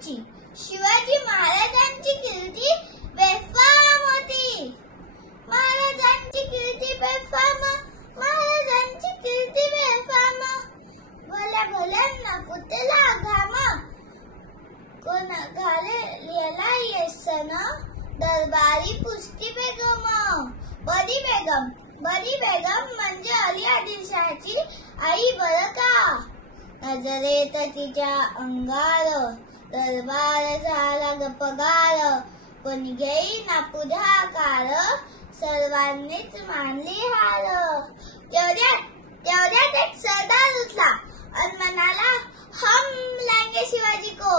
आमची. शिवाजी महाराजांची कीर्ती बेफाम होती. महाराजांची कीर्ती बेफाम, महाराजांची कीर्ती बेफाम. भल्या भल्यांना फुटला घाम, कोण घालेला येसन, दरबारी पुष्टी बेगम. बडी बेगम म्हणजे अली आदिलशाहची आई बरं का. नजरेत तिच्या अंगार, दरबार झाला गपगार. कोणी घेईना पुढाकार, सर्वांनीच मानली हार. तेवढ्यात एक सरदार उठला आणि म्हणाला, हम लाएंगे शिवाजी को.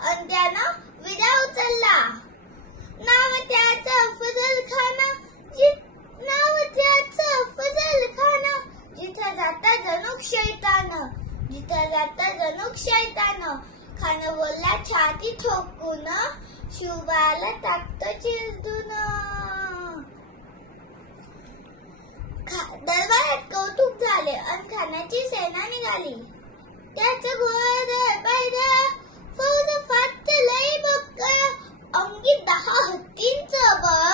आणि त्यानं विडा उचलला. नाव त्याचं अफजल खान. जिथं जाता जणूक शैतान. खान बोलला छाती ठोकून, शिवबाला टाकतो चिरडून. दरबारात कौतुक झाले आणि खानाची सेना निघाली. त्याचं घोडं पाहिलं, फौज फाट लई बक्कळ, अंगी 10 हत्तींचं बळ,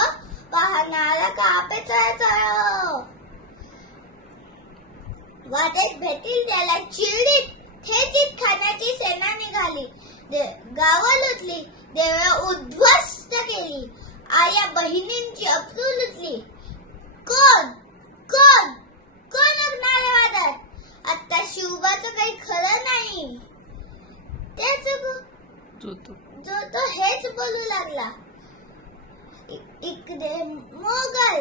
पाहणारा कापे चळचळ. वाटेत भेटील त्याला चिरडीत ठेचीत खानाची सेना निघाली. गावं लुटली, देवळं उद्ध्वस्त केली, आया बहिणींची अब्रू लुटली. कोण कोण कोण लग्नारे वादत. आता शिवबाचं काही खरं नाही. जो तो हेच बोलू लागला. इकडे मोगल,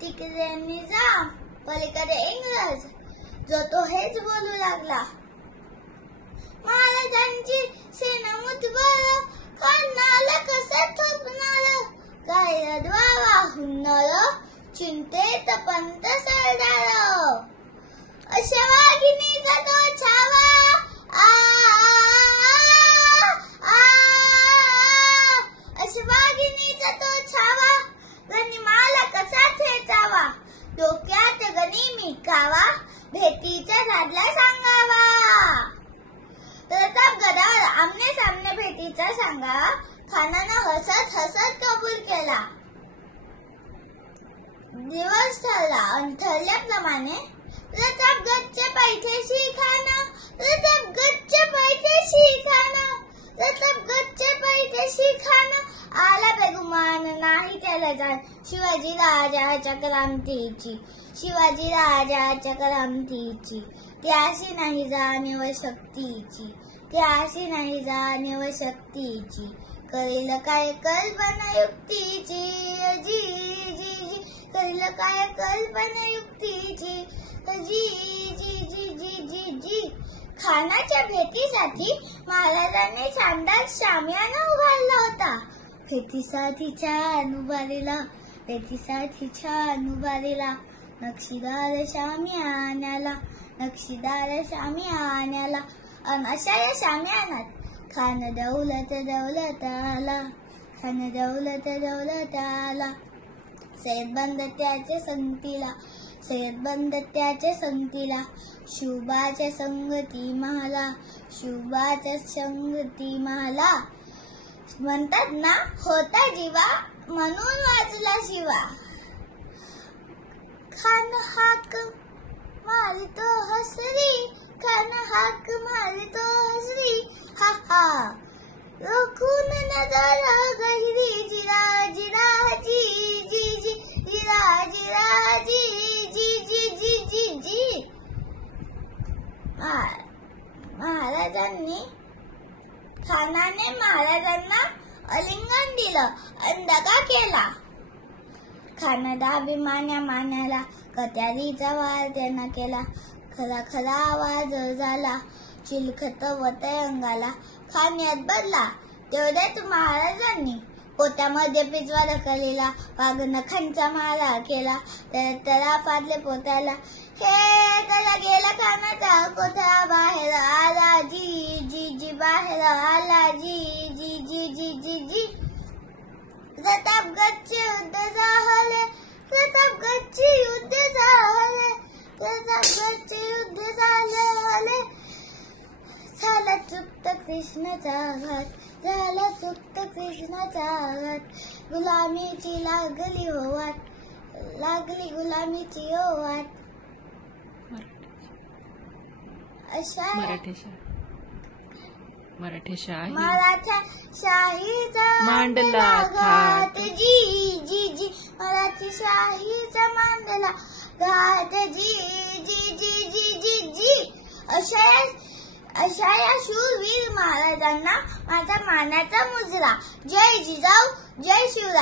तिकडे निजाम, पलीकडे इंग्रज. जो तो हेच बोलू लागला. महाराजांची सेना मुठभर, खानाला कसं थोपणार. काय रडवावा हुन्नर, चिंतेत पंत सरदार. अशा वाघिणीचा तो छावा, अश्वागिनीचा तो छावा, गनिमाला कसा ठेचावा. डोक्यात गणी मिटकावा, भेटीचा धाडला सांगावा. प्रतापगडावर आमने सामने भेटीचा सांगावा. खानानं हसत हसत कबूल केला. दिवस ठरला आणि ठरल्याप्रमाणे प्रतापगडचे पैठेशी खान, प्रतापगडचे पैठेशी खान. आला बेगुमान नाही त्याला जाण, शिवाजी राजाच्या क्रांतीची. त्याशी नाही जाणीव शक्तीची. करील काय कल्पना युक्तीची. करील काय कल्पना युक्तीची. जी. खानाच्या भेटीसाठी महाराजांनी शानदार शामियाना उभारला होता. भेटीसाठी छान उभारीला नक्षीदार शामियान्याला. अशा या शामियानात खान दौलत आला. सय्यद बंद त्याचे संगतीला. शिवबाच्या संगती महाला. म्हणतात ना, होता जीवा म्हणून वाचला शिवा. खान हाक मारितो हसरी. हा हा रोखून नजर गहिरी. जिरा खानाने महाराजांना आलिंगन दिलं आणि दगा केला. खानाला अभिमान्या मान्याला, कट्यारीचा वार त्यांना केला. खरा आवाज झाला, चिलखत वतय अंगाला. खान यात बदला. तेवढ्यात महाराजांनी पोत्यामध्ये पिचवा ढकललेला. वाघ नखांचा मारा केला. त्याला फाडले पोत्याला. हे त्याला गेला खानाचा कोठा बाहेर आला. जी बाहेर आला. जी. प्रतापगडचे युद्ध झाले. झाला चुकत कृष्णाचा घाट, झाला चुकत कृष्णाचा घाट, गुलामीची लागली हो वाट, लागली गुलामीची हो वाट. अशा मराठी शाही मराठा शाहीचा मांडला घाट, घाट. जी जी जी मराठी शाहीचा मांडला घाट, जी जी जी जी जी जी. अशा या शूरवीर महाराजांना माझा मानाचा मुजरा. जय जिजाऊ, जय शिवराय.